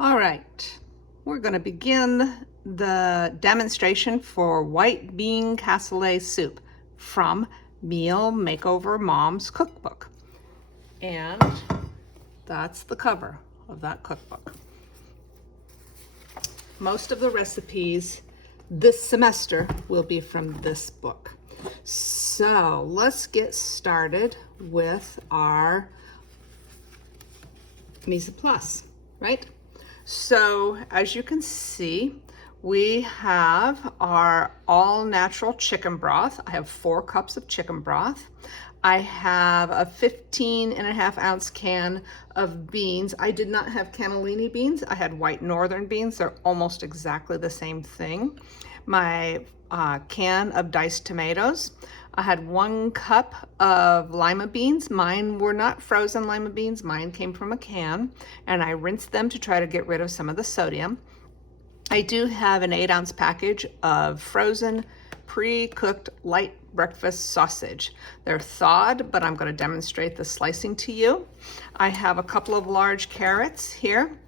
All right, we're going to begin the demonstration for white bean cassoulet soup from Meal Makeover Mom's Cookbook. And that's the cover of that cookbook. Most of the recipes this semester will be from this book. So let's get started with our mise en place, right? So as you can see, we have our all natural chicken broth. I have 4 cups of chicken broth. I have a 15.5-ounce can of beans. I did not have cannellini beans. I had white northern beans. They're almost exactly the same thing. My can of diced tomatoes. I had 1 cup of lima beans. Mine were not frozen lima beans. Mine came from a can, and I rinsed them to try to get rid of some of the sodium. I do have an 8-ounce package of frozen, pre-cooked light breakfast sausage. They're thawed, but I'm going to demonstrate the slicing to you. I have a couple of large carrots here.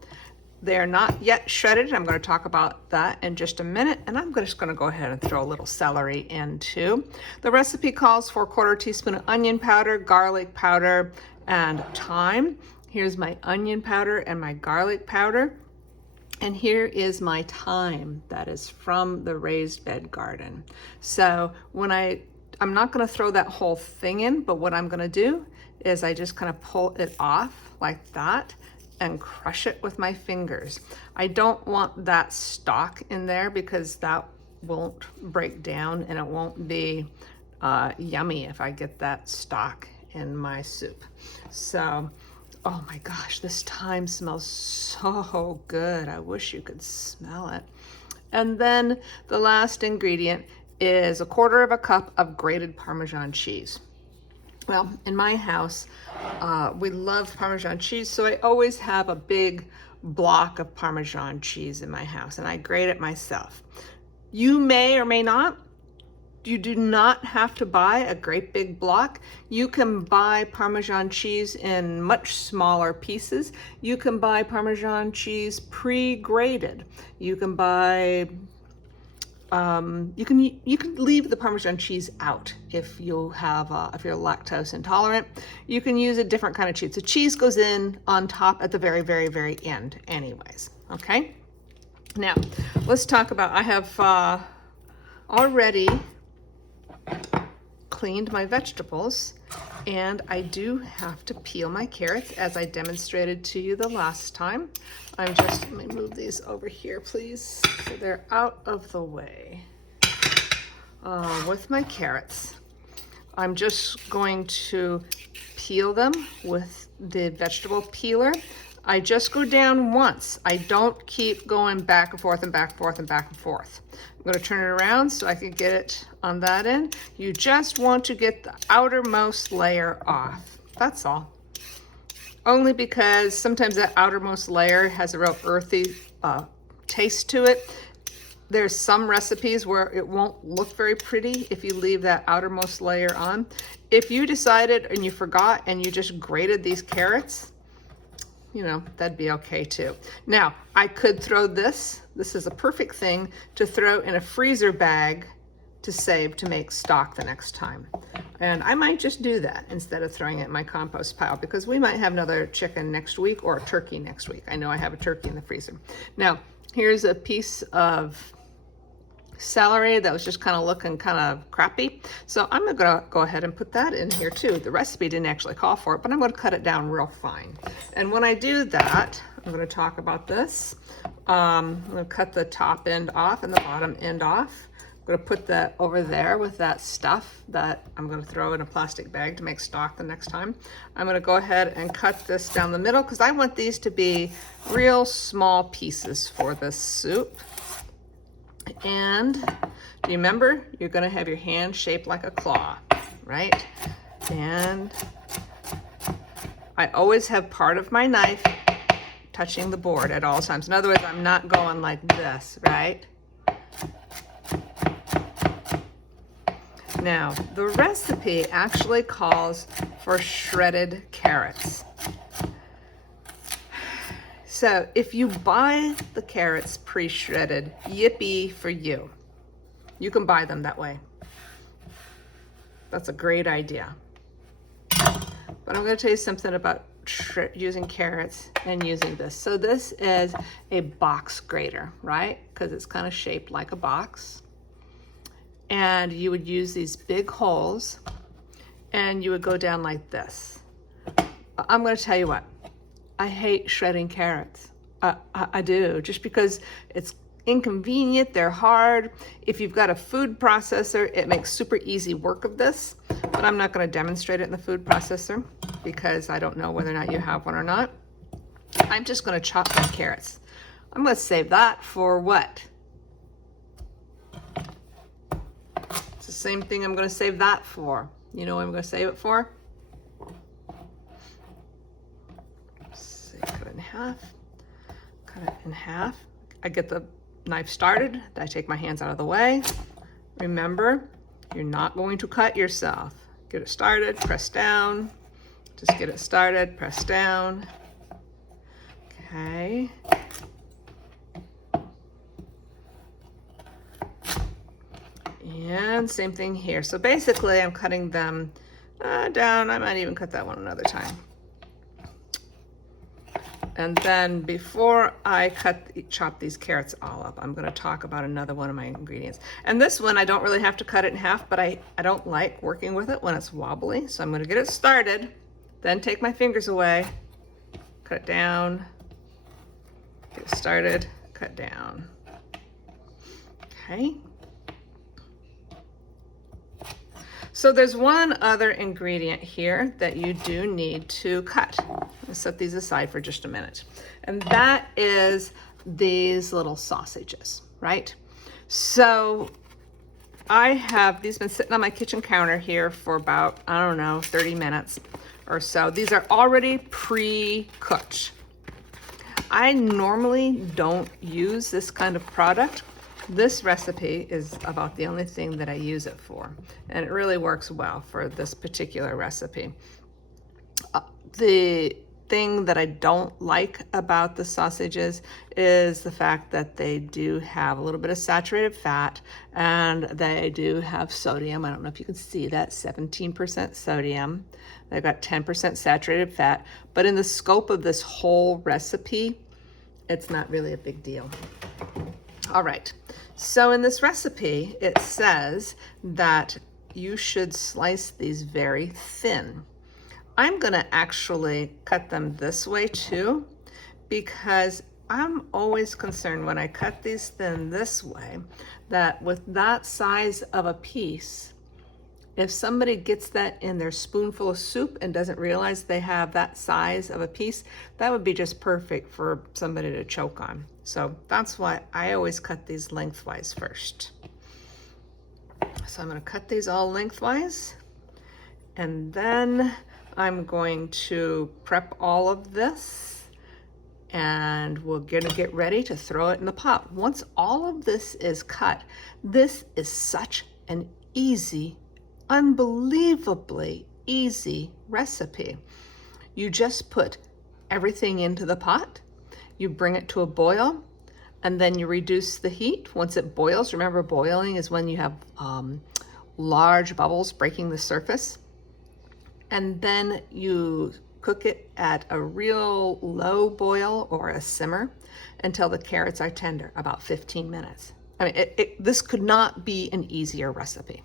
They're not yet shredded. I'm going to talk about that in just a minute, and I'm just going to go ahead and throw a little celery in too. The recipe calls for 1/4 teaspoon of onion powder, garlic powder, and thyme. Here's my onion powder and my garlic powder. And here is my thyme that is from the raised bed garden. So when I'm not going to throw that whole thing in, but what I'm going to do is I just kind of pull it off like that and crush it with my fingers. I don't want that stalk in there because that won't break down and it won't be yummy if I get that stalk in my soup. So, oh my gosh, this thyme smells so good. I wish you could smell it. And then the last ingredient is 1/4 cup of grated Parmesan cheese. Well, in my house, we love Parmesan cheese, so I always have a big block of Parmesan cheese in my house, and I grate it myself. You may or may not. You do not have to buy a great big block. You can buy Parmesan cheese in much smaller pieces. You can buy Parmesan cheese pre-grated. You can buy you can leave the Parmesan cheese out if you have if you're lactose intolerant. You can use a different kind of cheese. The cheese goes in on top at the very, very, very end anyways, okay? Now, let's talk about, I have already cleaned my vegetables, and I do have to peel my carrots as I demonstrated to you the last time. Let me move these over here, please, so they're out of the way. With my carrots, I'm just going to peel them with the vegetable peeler. I just go down once. I don't keep going back and forth and back and forth and back and forth. I'm going to turn it around so I can get it on that end. You just want to get the outermost layer off. That's all. Only because sometimes that outermost layer has a real earthy taste to it. There's some recipes where it won't look very pretty if you leave that outermost layer on. If you decided and you forgot and you just grated these carrots, you know, that'd be okay too. Now, I could throw this. This is a perfect thing to throw in a freezer bag to save to make stock the next time. And I might just do that instead of throwing it in my compost pile, because we might have another chicken next week or a turkey next week. I know I have a turkey in the freezer. Now, here's a piece of celery that was just kind of looking kind of crappy. So I'm gonna go ahead and put that in here too. The recipe didn't actually call for it, but I'm gonna cut it down real fine. And when I do that, I'm gonna talk about this. I'm gonna cut the top end off and the bottom end off. I'm gonna put that over there with that stuff that I'm gonna throw in a plastic bag to make stock the next time. I'm gonna go ahead and cut this down the middle because I want these to be real small pieces for this soup. And do you remember, you're going to have your hand shaped like a claw, right? And I always have part of my knife touching the board at all times. In other words, I'm not going like this, right? Now, the recipe actually calls for shredded carrots. So if you buy the carrots pre-shredded, yippee for you. You can buy them that way. That's a great idea. But I'm going to tell you something about using carrots and using this. So this is a box grater, right? Because it's kind of shaped like a box. And you would use these big holes and you would go down like this. I'm going to tell you what, I hate shredding carrots. I do, just because it's inconvenient, they're hard. If you've got a food processor, it makes super easy work of this, but I'm not going to demonstrate it in the food processor because I don't know whether or not you have one or not. I'm just going to chop my carrots. I'm going to save that for what? It's the same thing I'm going to save that for. You know what I'm going to save it for? Cut it in half. Cut it in half. I get the knife started. I take my hands out of the way. Remember, you're not going to cut yourself. Get it started, press down. Just get it started, press down. Okay. And same thing here. So basically I'm cutting them down. I might even cut that one another time. And then before I chop these carrots all up, I'm going to talk about another one of my ingredients. And this one, I don't really have to cut it in half, but I don't like working with it when it's wobbly. So I'm going to get it started, then take my fingers away, cut it down, get it started, cut down. Okay. So there's one other ingredient here that you do need to cut. Let's set these aside for just a minute. And that is these little sausages, right? So I have these been sitting on my kitchen counter here for about, I don't know, 30 minutes or so. These are already pre-cooked. I normally don't use this kind of product. This recipe is about the only thing that I use it for, and it really works well for this particular recipe. The thing that I don't like about the sausages is the fact that they do have a little bit of saturated fat and they do have sodium. I don't know if you can see that, 17% sodium. They've got 10% saturated fat, but in the scope of this whole recipe, it's not really a big deal. All right. So in this recipe, it says that you should slice these very thin. I'm going to actually cut them this way too, because I'm always concerned when I cut these thin this way, that with that size of a piece, if somebody gets that in their spoonful of soup and doesn't realize they have that size of a piece, that would be just perfect for somebody to choke on. So that's why I always cut these lengthwise first. So I'm going to cut these all lengthwise, and then I'm going to prep all of this, and we're going to get ready to throw it in the pot. Once all of this is cut, this is such an easy, unbelievably easy recipe. You just put everything into the pot, you bring it to a boil, and then you reduce the heat. Once it boils, remember boiling is when you have large bubbles breaking the surface. And then you cook it at a real low boil or a simmer until the carrots are tender, about 15 minutes. I mean, this could not be an easier recipe.